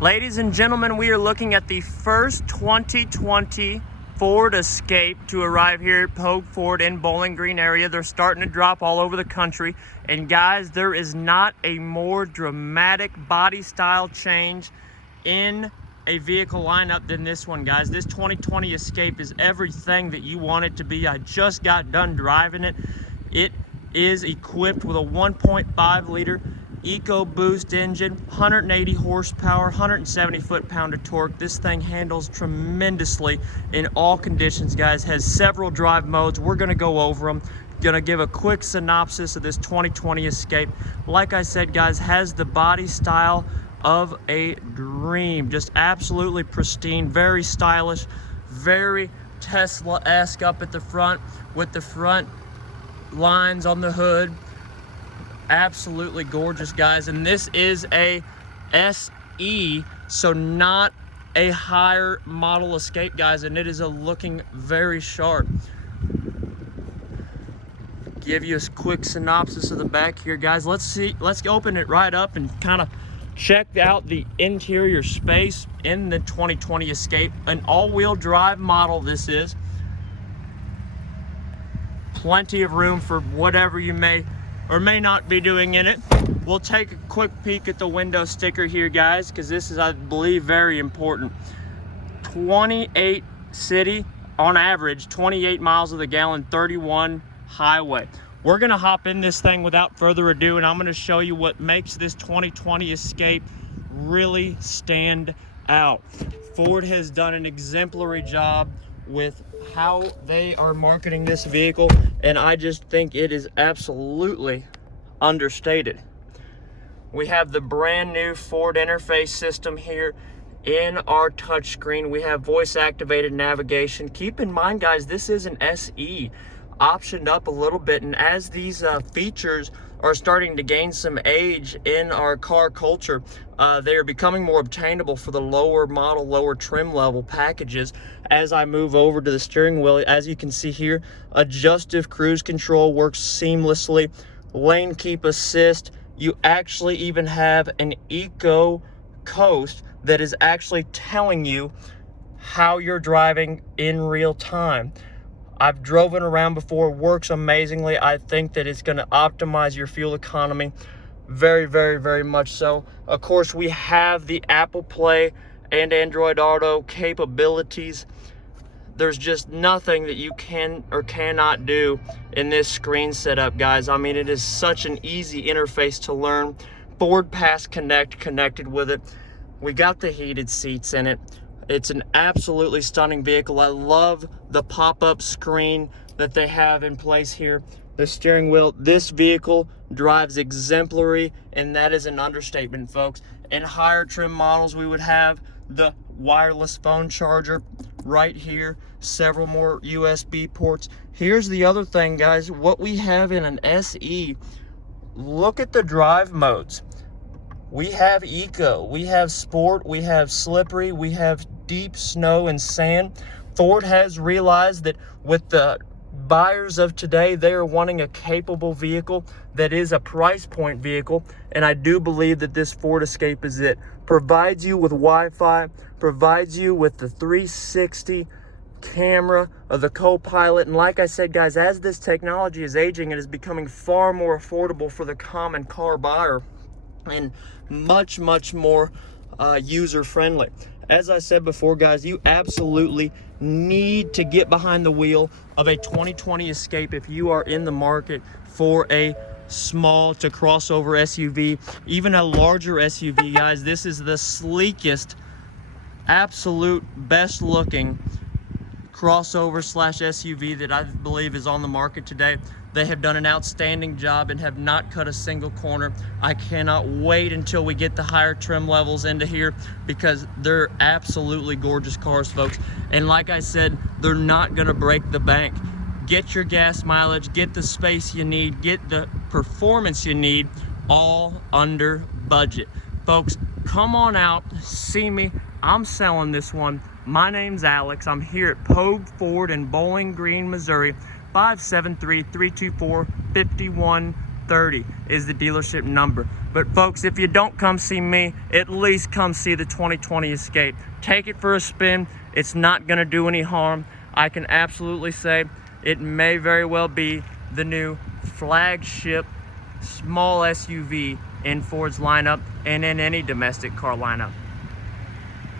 Ladies and gentlemen, we are looking at the first 2020 Ford Escape to arrive here at Pogue Ford in Bowling Green area. They're starting to drop all over the country. And guys, there is not a more dramatic body style change in a vehicle lineup than this one, guys. This 2020 Escape is everything that you want it to be. I just got done driving it. It is equipped with a 1.5 liter EcoBoost engine, 180 horsepower, 170 foot-pound of torque. This thing handles tremendously in all conditions, guys. Has several drive modes. We're going to go over them. Going to give a quick synopsis of this 2020 Escape. Like I said, guys, has the body style of a dream. Just absolutely pristine, very stylish, very Tesla-esque up at the front with the front lines on the hood. Absolutely gorgeous, guys. And this is a SE, so not a higher model Escape, guys, and it is looking very sharp. Give you a quick synopsis of the back here, guys. Let's open it right up and kind of check out the interior space in the 2020 Escape. An all-wheel drive model this is. Plenty of room for whatever you may or may not be doing in it. We'll take a quick peek at the window sticker here, guys, because this is, I believe, very important. 28 city, on average, 28 miles of the gallon, 31 highway. We're gonna hop in this thing without further ado, and I'm gonna show you what makes this 2020 Escape really stand out. Ford has done an exemplary job with how they are marketing this vehicle, and I just think it is absolutely understated. We have the brand new Ford interface system here in our touchscreen. We have voice activated navigation. Keep in mind, guys, this is an SE, optioned up a little bit, and as these features are starting to gain some age in our car culture, they are becoming more obtainable for the lower model, lower trim level packages. As I move over to the steering wheel, as you can see here, adjustive cruise control works seamlessly. Lane keep assist. You actually even have an Eco Coast that is actually telling you how you're driving in real time. I've driven around before, works amazingly. I think that it's going to optimize your fuel economy very, very, very much so. Of course, we have the Apple Play and Android Auto capabilities. There's just nothing that you can or cannot do in this screen setup, guys. I mean, it is such an easy interface to learn. Ford Pass Connect connected with it. We got the heated seats in it. It's an absolutely stunning vehicle. I love the pop-up screen that they have in place here. The steering wheel, this vehicle drives exemplary, and that is an understatement, folks. In higher trim models, we would have the wireless phone charger right here, several more USB ports. Here's the other thing, guys, what we have in an SE, look at the drive modes. We have Eco, we have Sport, we have Slippery, we have deep snow and sand. Ford has realized that with the buyers of today, they are wanting a capable vehicle that is a price point vehicle, and I do believe that this Ford Escape is it. Provides you with Wi-Fi, provides you with the 360 camera of the co-pilot, and like I said, guys, as this technology is aging, it is becoming far more affordable for the common car buyer and much, much more user-friendly. As I said before, guys, you absolutely need to get behind the wheel of a 2020 Escape if you are in the market for a small to crossover SUV, even a larger SUV, guys. This is the sleekest, absolute best looking crossover slash SUV that I believe is on the market today. They have done an outstanding job and have not cut a single corner. I cannot wait until we get the higher trim levels into here because they're absolutely gorgeous cars, folks. And like I said, they're not gonna break the bank. Get your gas mileage, get the space you need, get the performance you need, all under budget. Folks, come on out, see me. I'm selling this one. My name's Alex. I'm here at Pogue Ford in Bowling Green, Missouri. 573-324-51 930 is the dealership number. But folks, if you don't come see me, at least come see the 2020 Escape. Take it for a spin. It's not gonna do any harm. I can absolutely say it may very well be the new flagship small SUV in Ford's lineup and in any domestic car lineup.